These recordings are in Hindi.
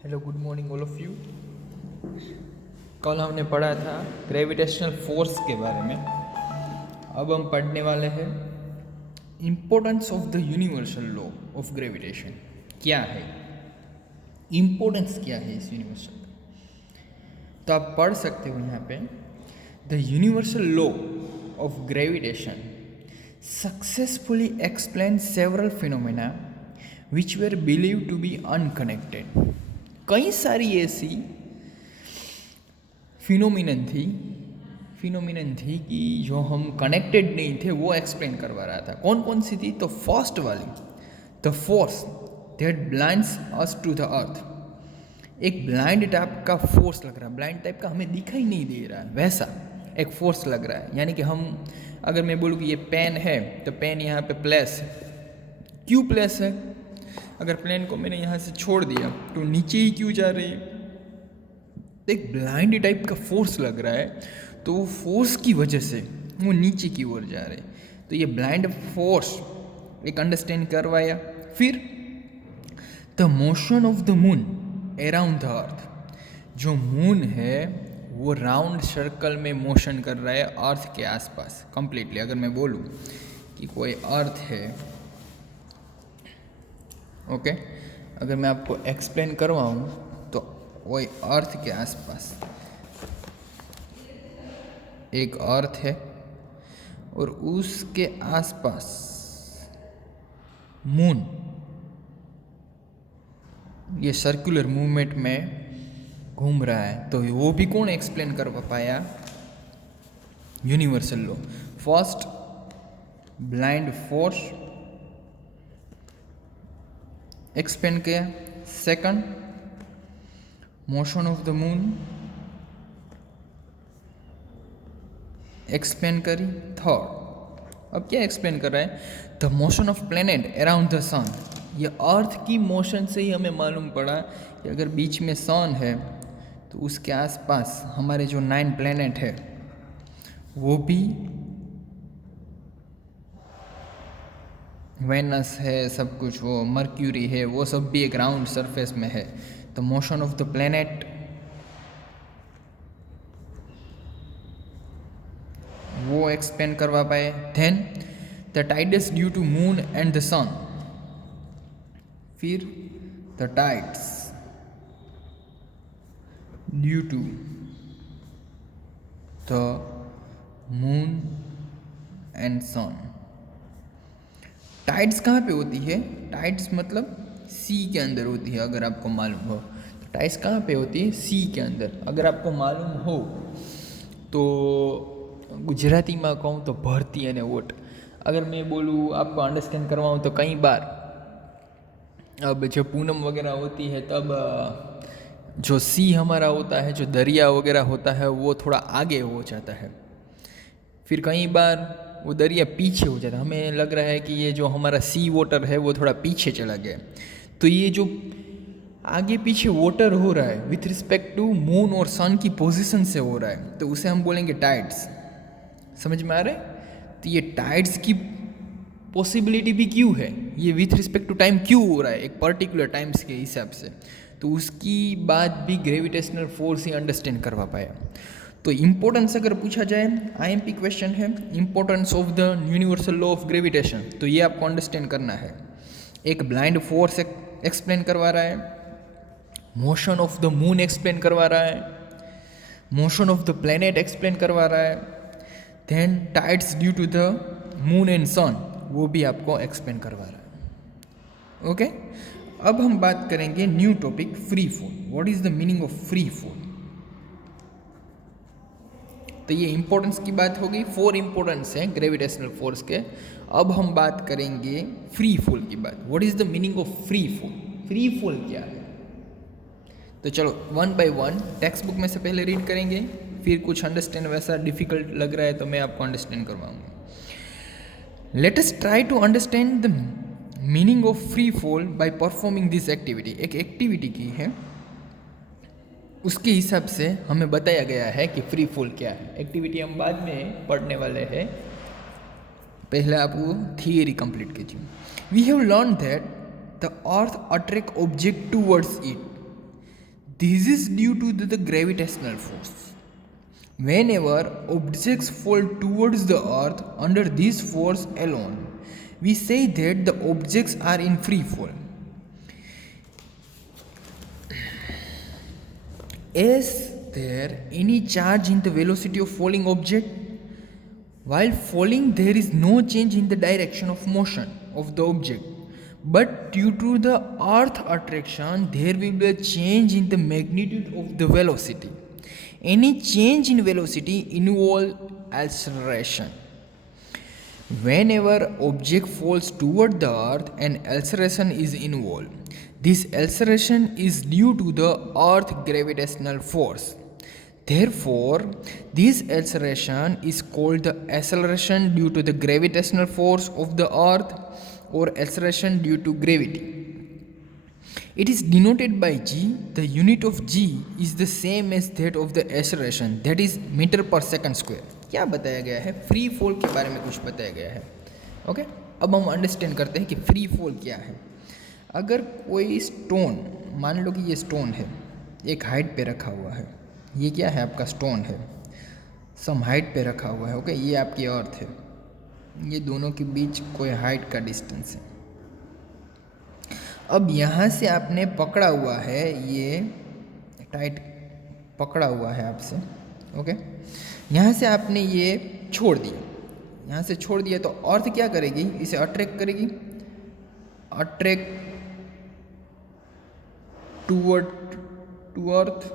Hello good morning all of you. कल हमने पढ़ा था ग्रेविटेशनल फोर्स के बारे में। अब हम पढ़ने वाले हैं importance of the universal law of gravitation. क्या है इम्पोर्टेंस, क्या है इस यूनिवर्सल का। तो आप पढ़ सकते हो यहाँ पे, the universal law of gravitation successfully explain several phenomena which were believe to be unconnected. कई सारी ऐसी फिनोमिनन थी कि जो हम कनेक्टेड नहीं थे, वो एक्सप्लेन करवा रहा था। कौन कौन सी थी? तो फर्स्ट वाली, the force that blinds us to the earth. एक ब्लाइंड टाइप का फोर्स लग रहा है, ब्लाइंड टाइप का, हमें दिखाई नहीं दे रहा है, वैसा एक फोर्स लग रहा है। यानी कि हम, अगर मैं बोलूँ कि ये पेन है, तो पेन यहाँ पे प्लेस है। क्यों प्लेस है? अगर प्लेन को मैंने यहाँ से छोड़ दिया तो नीचे ही क्यों जा रही है? एक ब्लाइंड टाइप का फोर्स लग रहा है, तो वो फोर्स की वजह से वो नीचे की ओर जा रहे हैं। तो ये ब्लाइंड फोर्स एक अंडरस्टैंड करवाया। फिर the motion of the moon around the earth. जो मून है वो राउंड सर्कल में मोशन कर रहा है अर्थ के आसपास कंप्लीटली। अगर मैं बोलूँ कि कोई अर्थ है, ओके, अगर मैं आपको एक्सप्लेन करवाऊँ तो वही अर्थ के आसपास एक अर्थ है और उसके आसपास मून ये सर्कुलर मूवमेंट में घूम रहा है। तो वो भी कौन एक्सप्लेन कर पाया? Universal law. First blind force explain किया, second motion of the moon explain करी, थर्ड अब क्या एक्सप्लेन कर रहा है? The motion of planet around the sun. ये अर्थ की मोशन से ही हमें मालूम पड़ा कि अगर बीच में सन है तो उसके आसपास हमारे जो 9 प्लेनेट है वो भी, वेनस है, सब कुछ, वो मर्क्यूरी है, वो सब भी एक राउंड सरफेस में है। तो मोशन ऑफ द प्लेनेट वो एक्सप्लेन करवा पाए। Then the tides due to moon and the sun. फिर the tides due to the moon and sun. Tides कहाँ पे होती है? टाइड्स मतलब सी के अंदर होती है, अगर आपको मालूम हो। तो टाइड्स कहाँ पे होती है? सी के अंदर। अगर आपको मालूम हो तो गुजरातीમાં કહું તો ભરતી અને ઓટ। अगर मैं बोलूँ आपको अंडरस्टैंड करवाऊँ तो कई बार अब जो पूनम वगैरह होती है तब जो सी हमारा होता है, जो दरिया वगैरह होता है, वो थोड़ा आगे हो जाता है। फिर कई बार वो दरिया पीछे हो जाता है, हमें लग रहा है कि ये जो हमारा सी वाटर है वो थोड़ा पीछे चला गया। तो ये जो आगे पीछे वाटर हो रहा है विथ रिस्पेक्ट टू मून और सन की पोजीशन से हो रहा है, तो उसे हम बोलेंगे टाइड्स। समझ में आ रहा है? तो ये टाइड्स की पॉसिबिलिटी भी क्यों है, ये विथ रिस्पेक्ट टू टाइम क्यों हो रहा है, एक पर्टिकुलर टाइम्स के हिसाब से, तो उसकी बात भी ग्रेविटेशनल फोर्स ही अंडरस्टैंड करवा पाया। तो इम्पोर्टेंस अगर पूछा जाए, आईएमपी क्वेश्चन है, importance of the universal law of gravitation, तो ये आपको अंडरस्टैंड करना है। एक ब्लाइंड फोर्स एक्सप्लेन करवा रहा है, motion of the moon explain करवा रहा है, motion of the planet explain करवा रहा है, then tides due to the moon and sun वो भी आपको एक्सप्लेन करवा रहा है। ओके, अब हम बात करेंगे new topic, free fall. What is the meaning of free fall? तो ये इम्पोर्टेंस की बात होगी, 4 इम्पोर्टेंस हैं ग्रेविटेशनल फोर्स के। अब हम बात करेंगे फ्री फॉल की बात। What is the meaning of free fall? Free fall क्या है? तो चलो 1 by 1 टेक्स्ट बुक में से पहले रीड करेंगे, फिर कुछ अंडरस्टैंड वैसा डिफिकल्ट लग रहा है तो मैं आपको अंडरस्टैंड करवाऊंगा। Let us try to understand the meaning of free fall by performing this activity. एक एक्टिविटी की है, उसके हिसाब से हमें बताया गया है कि फ्री फॉल क्या है। एक्टिविटी हम बाद में पढ़ने वाले हैं, पहले आप वो थियरी कंप्लीट कीजिए। We have learn that the earth attract object towards it. This is due to the gravitational force. Whenever objects fall towards the earth under this force alone, we say that the objects are in free fall. Is there any change in the velocity of falling object? While falling, there is no change in the direction of motion of the object, but due to the earth attraction, there will be a change in the magnitude of the velocity. Any change in velocity involves acceleration. Whenever object falls toward the earth, an acceleration is involved. This acceleration is due to the earth gravitational force. Therefore, this acceleration is called the acceleration due to the gravitational force of the earth or acceleration due to gravity. It is denoted by g. The unit of g is the same as that of the acceleration, that is metre per second square. क्या बताया गया है? फ्री फॉल के बारे में कुछ बताया गया है. ओके, अब हम अंडरस्टैंड करते हैं कि फ्री फॉल क्या है. अगर कोई स्टोन, मान लो कि ये स्टोन है, एक हाइट पे रखा हुआ है. ये क्या है? आपका स्टोन है, सम हाइट पे रखा हुआ है. ओके, ये आपकी अर्थ है. ये दोनों के बीच कोई हाइट का डिस्टेंस है. अब यहाँ से आपने पकड़ा हुआ है, ये टाइट पकड़ा हुआ है आपसे. ओके, यहाँ से आपने ये छोड़ दिया. यहाँ से छोड़ दिया तो अर्थ क्या करेगी? इसे अट्रैक्ट करेगी. Attract to earth.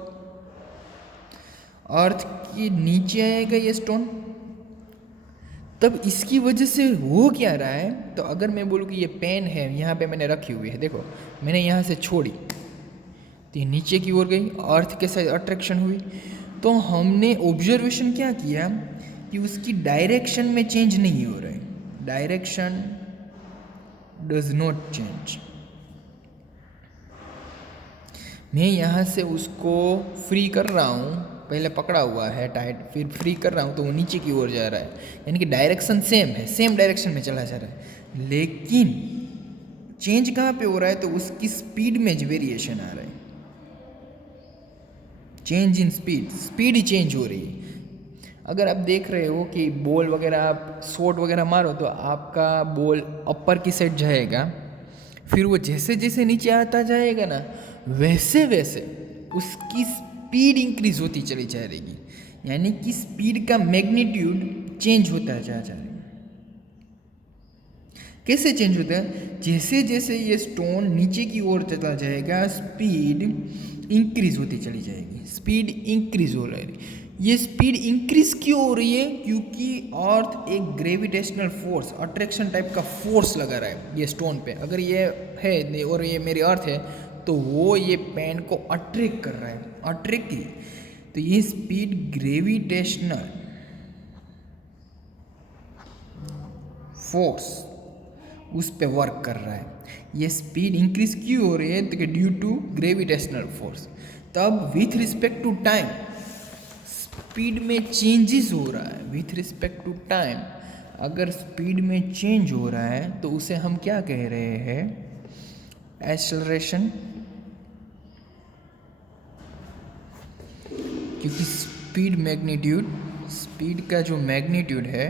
अर्थ के नीचे आएगा ये स्टोन. तब इसकी वजह से हो क्या रहा है? तो अगर मैं बोलूँ कि ये पेन है, यहाँ पे मैंने रखी हुई है, देखो मैंने यहाँ से छोड़ी तो ये नीचे की ओर गई, अर्थ के साथ अट्रैक्शन हुई. तो हमने ऑब्जर्वेशन क्या किया कि उसकी डायरेक्शन में चेंज नहीं हो रहा है. Direction does not change. मैं यहाँ से उसको फ्री कर रहा हूँ, पहले पकड़ा हुआ है टाइट, फिर फ्री कर रहा हूँ तो वो नीचे की ओर जा रहा है. यानी कि डायरेक्शन सेम है, सेम डायरेक्शन में चला जा रहा है, लेकिन चेंज कहाँ पे हो रहा है? तो उसकी स्पीड में वेरिएशन आ रहा है. Change in speed, speed he change हो रही है. अगर आप देख रहे हो कि बॉल वगैरह आप शॉट वगैरह मारो तो आपका बॉल अपर की साइड जाएगा, फिर वो जैसे जैसे नीचे आता जाएगा ना, वैसे वैसे उसकी स्पीड इंक्रीज होती चली जा रही. यानी कि स्पीड का मैग्नीट्यूड चेंज होता जा रहा है. कैसे चेंज होता है? जैसे जैसे ये स्टोन नीचे की ओर चला जाएगा, स्पीड इंक्रीज होती चली जाएगी. स्पीड इंक्रीज हो रही है. ये स्पीड इंक्रीज क्यों हो रही है? क्योंकि अर्थ एक ग्रेविटेशनल फोर्स, अट्रैक्शन टाइप का फोर्स लगा रहा है ये स्टोन पे. अगर ये है और ये मेरी अर्थ है तो वो ये पेन को अट्रैक्ट कर रहा है. अट्रैक्ट की तो ये स्पीड ग्रेविटेशनल फोर्स उस पे वर्क कर रहा है. ये स्पीड इंक्रीज क्यों हो रही है? तो ड्यू टू ग्रेविटेशनल फोर्स. तब with respect to time speed में चेंजेस हो रहा है. विथ रिस्पेक्ट टू टाइम अगर स्पीड में चेंज हो रहा है तो उसे हम क्या कह रहे हैं? एक्सेलरेशन. क्योंकि स्पीड मैग्नीट्यूड, स्पीड का जो मैग्नीट्यूड है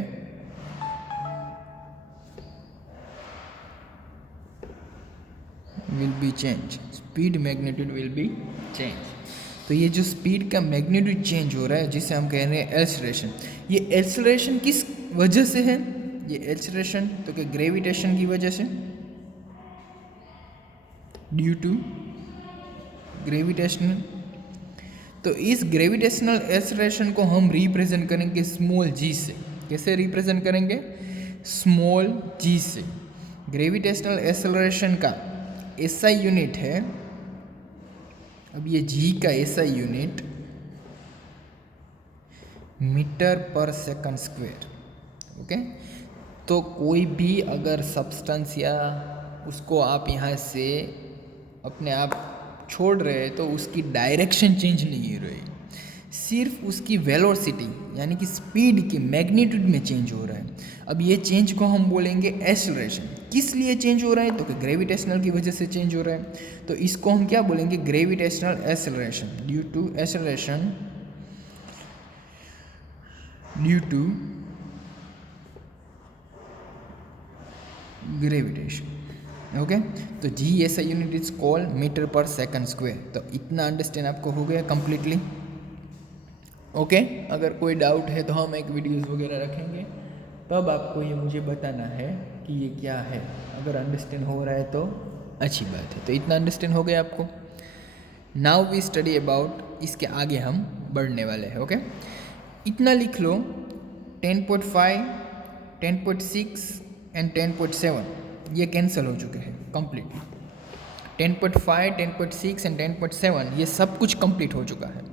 will be change. Speed magnitude will be change. तो ये जो स्पीड का मैग्नीट्यूड चेंज हो रहा है जिसे हम कह रहे हैं एक्सेलरेशन. ये एक्सेलरेशन किस वजह से है? ये एक्सेलरेशन तो क्या ग्रेविटेशन की वजह से, ड्यू टू ग्रेविटेशनल. तो इस ग्रेविटेशनल एक्सेलरेशन को हम रिप्रेजेंट करेंगे स्मॉल जी से. कैसे रिप्रेजेंट करेंगे? स्मॉल जी से. ग्रेविटेशनल एक्सेलरेशन का एसआई यूनिट है, अब ये जी का SI unit metre per second square. Okay, तो कोई भी अगर सब्सटेंस या उसको आप यहाँ से अपने आप छोड़ रहे हैं तो उसकी डायरेक्शन चेंज नहीं हो रही, सिर्फ उसकी वेलोसिटी यानी कि स्पीड की मैग्नीट्यूड में चेंज हो रहा है. अब ये चेंज को हम बोलेंगे एक्सेलरेशन. किस लिए चेंज हो रहा है, तो कि ग्रेविटेशनल की वजह से चेंज हो रहा है। तो इसको हम क्या बोलेंगे, gravitational acceleration, due to acceleration due to gravitation. Okay, तो जी ऐसा unit is called metre per second square. तो इतना अंडरस्टैंड आपको हो गया कंप्लीटली। ओके, अगर कोई डाउट है तो हम एक वीडियोस वगैरह रखेंगे, तब आपको ये मुझे बताना है कि ये क्या है। अगर अंडरस्टैंड हो रहा है तो अच्छी बात है। तो इतना अंडरस्टैंड हो गया आपको। नाउ वी स्टडी अबाउट, इसके आगे हम बढ़ने वाले हैं। ओके, इतना लिख लो, 10.5, 10.6 एंड 10.7 ये कैंसिल हो चुके हैं कंप्लीटली। 10.5, 10.6 एंड 10.7 ये सब कुछ कंप्लीट हो चुका है,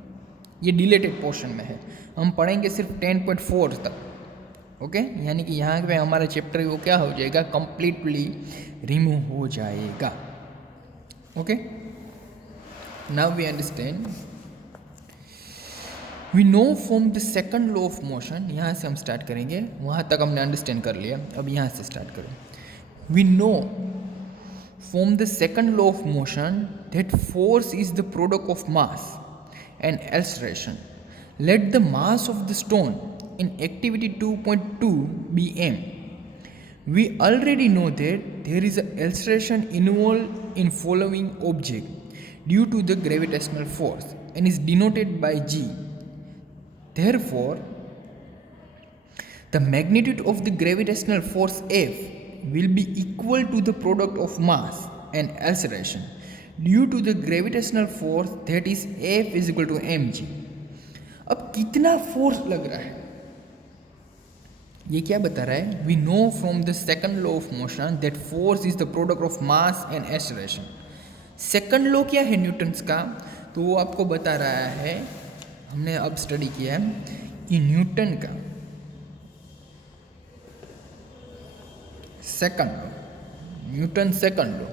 ये डिलेटेड पोर्शन में है। हम पढ़ेंगे सिर्फ 10.4 तक। ओके, यानी कि यहाँ पे हमारा चैप्टर वो क्या हो जाएगा, कंप्लीटली रिमूव हो जाएगा। Okay, now we understand, we know from the second law of motion. यहाँ से हम स्टार्ट करेंगे, वहाँ तक हमने अंडरस्टैंड कर लिया, अब यहाँ से स्टार्ट करें। We know from the second law of motion that force is the product of mass and acceleration. Let the mass of the stone in activity 2.2 be m. We already know that there is an acceleration involved in following object due to the gravitational force and is denoted by g. Therefore, the magnitude of the gravitational force F will be equal to the product of mass and acceleration due to the gravitational force that is F is equal to mg। अब कितना फोर्स लग रहा है ये क्या बता रहा है, we know from the second law of motion that force is the product of mass and acceleration. Second law क्या है न्यूटन्स का, तो वो आपको बता रहा है, हमने अब स्टडी किया है कि न्यूटन का second law, Newton second law,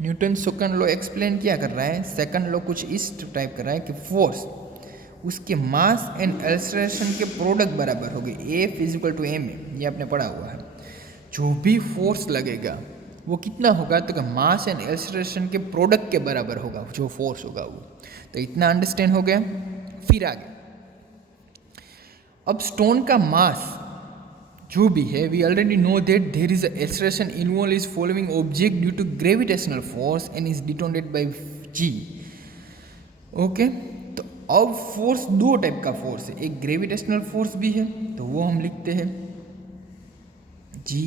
Newton second law explain क्या कर रहा है, सेकंड लॉ कुछ इस टाइप कर रहा है कि फोर्स उसके मास एंड एक्सेलरेशन के प्रोडक्ट बराबर होगी, F is equal to m, ये आपने पढ़ा हुआ है। जो भी फोर्स लगेगा वो कितना होगा, तो मास एंड एक्सेलरेशन के प्रोडक्ट के बराबर होगा जो फोर्स होगा वो। तो इतना अंडरस्टैंड हो गया। फिर आगे, अब स्टोन का मास जो भी है, we already know that there is acceleration involve is following object due to gravitational force and is detonated by G. Okay, तो अब फोर्स दो टाइप का फोर्स है, एक ग्रेविटेशनल फोर्स भी है, तो वो हम लिखते हैं G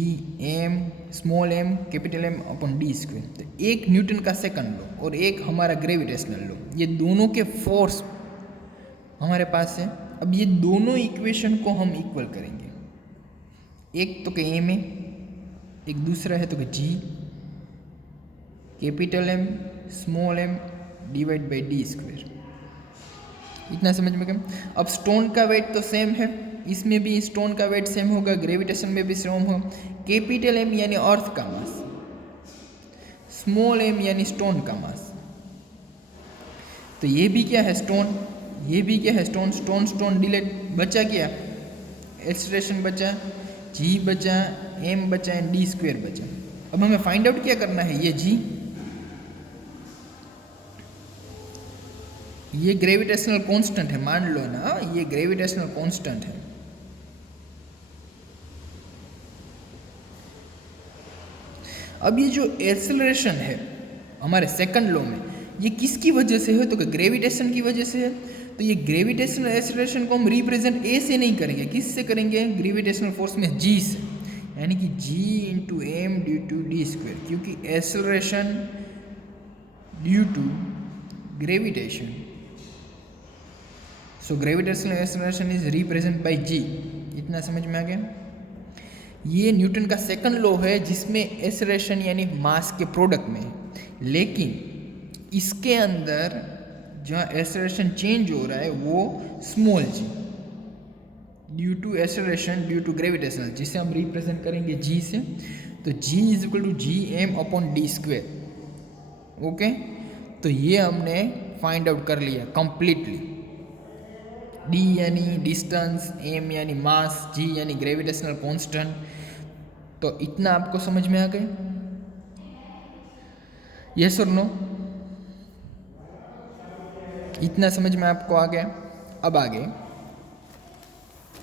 M small m capital M upon D square. तो एक न्यूटन का सेकंड लॉ और एक हमारा ग्रेविटेशनल लॉ, ये दोनों के फोर्स हमारे पास है। अब ये दोनों इक्वेशन को हम इक्वल करेंगे, एक तो कि m है, एक दूसरा है तो कि g capital M small m divide by D square. इतना समझ में गया। अब स्टोन का वेट तो सेम है, इसमें भी स्टोन का वेट सेम होगा, ग्रेविटेशन में भी सेम होगा। कैपिटल M यानी अर्थ का मास, स्मॉल m यानी स्टोन का मास। तो ये भी क्या है स्टोन, ये भी क्या है स्टोन, स्टोन स्टोन डिलीट, बचा क्या, एक्सेलरेशन बचा, g बचा, m बचा एंड डी स्क्वायर बचा। अब हमें फाइंड आउट क्या करना है, ये g, ये ग्रेविटेशनल कांस्टेंट है, मान लो ना ये ग्रेविटेशनल कांस्टेंट है। अब ये जो एक्सेलरेशन है हमारे सेकंड लॉ में, ये किसकी वजह से है, तो ग्रेविटेशन की वजह से है। तो ये ग्रेविटेशनल एक्सेलरेशन को हम रिप्रेजेंट ए से नहीं करेंगे, किससे करेंगे, ग्रेविटेशनल फोर्स में जी से, यानी कि G into M due to D square, क्योंकि acceleration due to gravitation, so gravitational acceleration is represent by G. इतना समझ में आ गया। ये न्यूटन का सेकंड लॉ है जिसमें एक्सेलरेशन यानी मास के प्रोडक्ट में, लेकिन इसके अंदर जहाँ एक्सेलरेशन चेंज हो रहा है वो small G due to acceleration due to gravitational, जिसे हम रिप्रेजेंट करेंगे जी से। तो G is equal to G M upon D square. Okay, तो ये हमने फाइंड आउट कर लिया कंप्लीटली। डी यानी डिस्टेंस, एम यानी मास, जी यानी ग्रेविटेशनल कांस्टेंट। तो इतना आपको समझ में आ गया? यस और नो? इतना समझ में आपको आ गया? अब आगे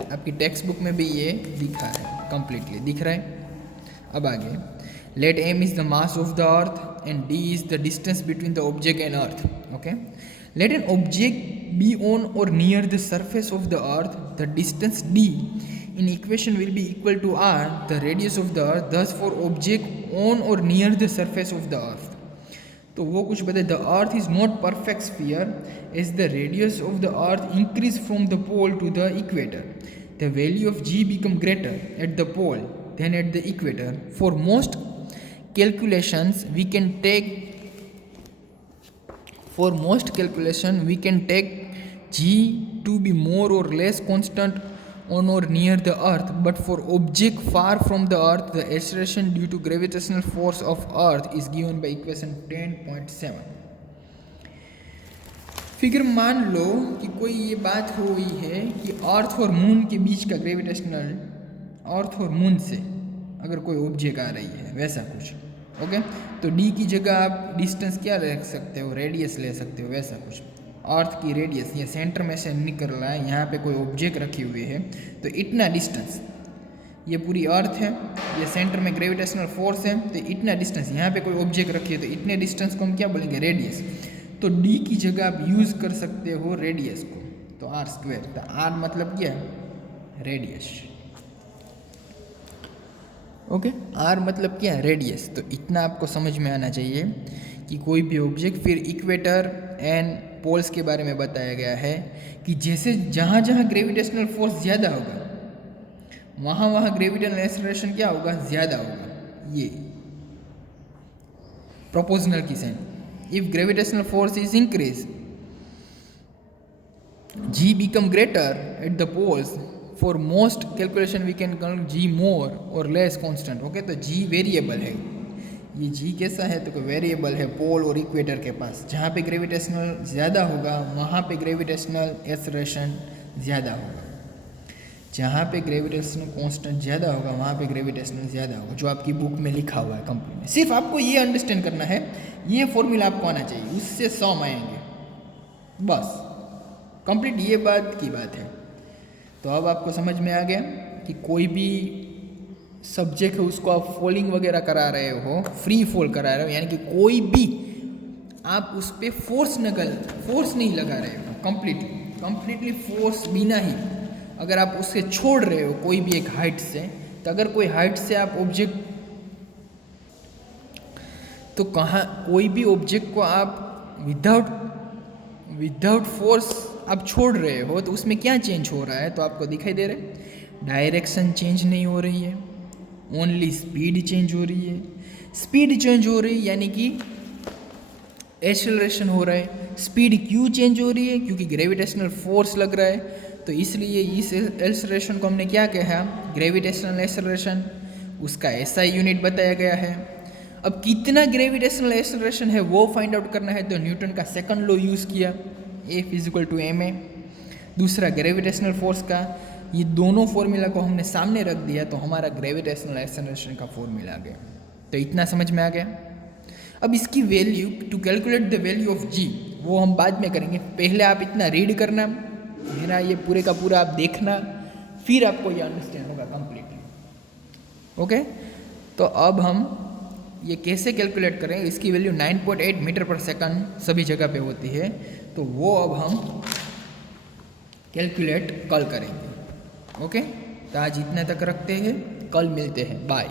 आपकी टेक्स्ट बुक में भी ये दिखा है, कंप्लीटली दिख रहा है। अब आगे, let m is the mass of the earth and d is the distance between the object and earth. Okay, let an object be on or near the surface of the earth, the distance d in equation will be equal to r, the radius of the earth. Thus for object on or near the surface of the earth, तो वो कुछ बताए, the earth is not perfect sphere as the radius of the earth increase from the pole to the equator, the value of G become greater at the pole than at the equator. For most calculations we can take G to be more or less constant on or near the earth, but for object far from the earth the acceleration due to gravitational force of earth is given by equation 10.7। Figure मान लो कि कोई ये बात हुई है कि अर्थ और मून के बीच का ग्रेविटेशनल, अर्थ और मून से अगर कोई ऑब्जेक्ट आ रही है वैसा कुछ, ओके, तो डी की जगह आप डिस्टेंस क्या रख सकते हो, रेडियस ले सकते हो, वैसा कुछ। अर्थ की रेडियस ये सेंटर में से निकल रहा है, यहाँ पे कोई ऑब्जेक्ट रखी हुई है, तो इतना डिस्टेंस, ये पूरी अर्थ है, ये सेंटर में ग्रेविटेशनल फोर्स है, तो इतना डिस्टेंस, यहाँ पे कोई ऑब्जेक्ट रखी है तो इतने डिस्टेंस को हम क्या बोलेंगे, रेडियस। तो डी की जगह आप यूज़ कर सकते हो रेडियस को, तो आर स्क्वायर, तो आर मतलब क्या है, रेडियस। ओके, आर मतलब क्या है, रेडियस। तो इतना आपको समझ में आना चाहिए कि कोई भी ऑब्जेक्ट, फिर इक्वेटर एंड पोल्स के बारे में बताया गया है कि जैसे जहाँ जहाँ ग्रेविटेशनल फोर्स ज़्यादा होगा वहाँ वहाँ ग्रेविटेशनल एक्सेलरेशन क्या होगा, ज़्यादा होगा। ये प्रोपोर्शनल की sense, if gravitational force is increase G become greater at the poles, for most calculation we can count G more or less constant. Okay, तो जी वेरिएबल है, ये जी कैसा है, तो कोई वेरिएबल है पोल और इक्वेटर के पास। जहाँ पे ग्रेविटेशनल ज़्यादा होगा वहाँ पे ग्रेविटेशनल एक्सेलरेशन ज़्यादा होगा, जहाँ पे ग्रेविटेशनल कांस्टेंट ज़्यादा होगा वहाँ पे ग्रेविटेशनल ज़्यादा होगा, जो आपकी बुक में लिखा हुआ है कंप्लीट में। सिर्फ आपको ये अंडरस्टैंड करना है, ये फॉर्मूला आपको आना चाहिए, उससे 100 आएंगे बस, कंप्लीट ये बात की बात है। तो अब आपको समझ में आ गया कि कोई भी सब्जेक्ट है उसको आप फॉलिंग वगैरह करा रहे हो, फ्री फॉल करा रहे हो, यानी कि कोई भी आप उस पर फोर्स नहीं लगा रहे हो, कंप्लीटली फोर्स बिना ही अगर आप उससे छोड़ रहे हो कोई भी एक हाइट से, तो अगर कोई हाइट से आप ऑब्जेक्ट, तो कहाँ कोई भी ऑब्जेक्ट को आप विदाउट फोर्स आप छोड़ रहे हो, तो उसमें क्या चेंज हो रहा है, तो आपको दिखाई दे रहा है, डायरेक्शन चेंज नहीं हो रही है, ओनली स्पीड चेंज हो रही है। स्पीड चेंज हो रही है यानी कि एक्सेलरेशन हो रहा है। स्पीड क्यों चेंज हो रही है, क्योंकि ग्रेविटेशनल फोर्स लग रहा है, तो इसलिए इस एक्सेलरेशन को हमने क्या कहा, ग्रेविटेशनल एक्सेलरेशन। उसका SI यूनिट बताया गया है। अब कितना ग्रेविटेशनल एक्सेलरेशन है वो फाइंड आउट करना है, तो न्यूटन का सेकंड लॉ यूज़ किया, F = ma। दूसरा ग्रेविटेशनल फोर्स का, ये दोनों फॉर्मूला को हमने सामने रख दिया तो हमारा ग्रेविटेशनल एक्सेलरेशन का फॉर्मूला आ गया। तो इतना समझ में आ गया। अब इसकी value, to calculate the value of G, वो हम बाद में करेंगे। पहले आप इतना रीड करना, मेरा ये पूरे का पूरा आप देखना, फिर आपको ये अंडरस्टैंड होगा कंप्लीटली। ओके, तो अब हम ये कैसे कैलकुलेट करें, इसकी वैल्यू 9.8 मीटर पर सेकंड सभी जगह पे होती है, तो वो अब हम कैलकुलेट कल करेंगे। ओके, तो आज इतने तक रखते हैं, कल मिलते हैं, बाय।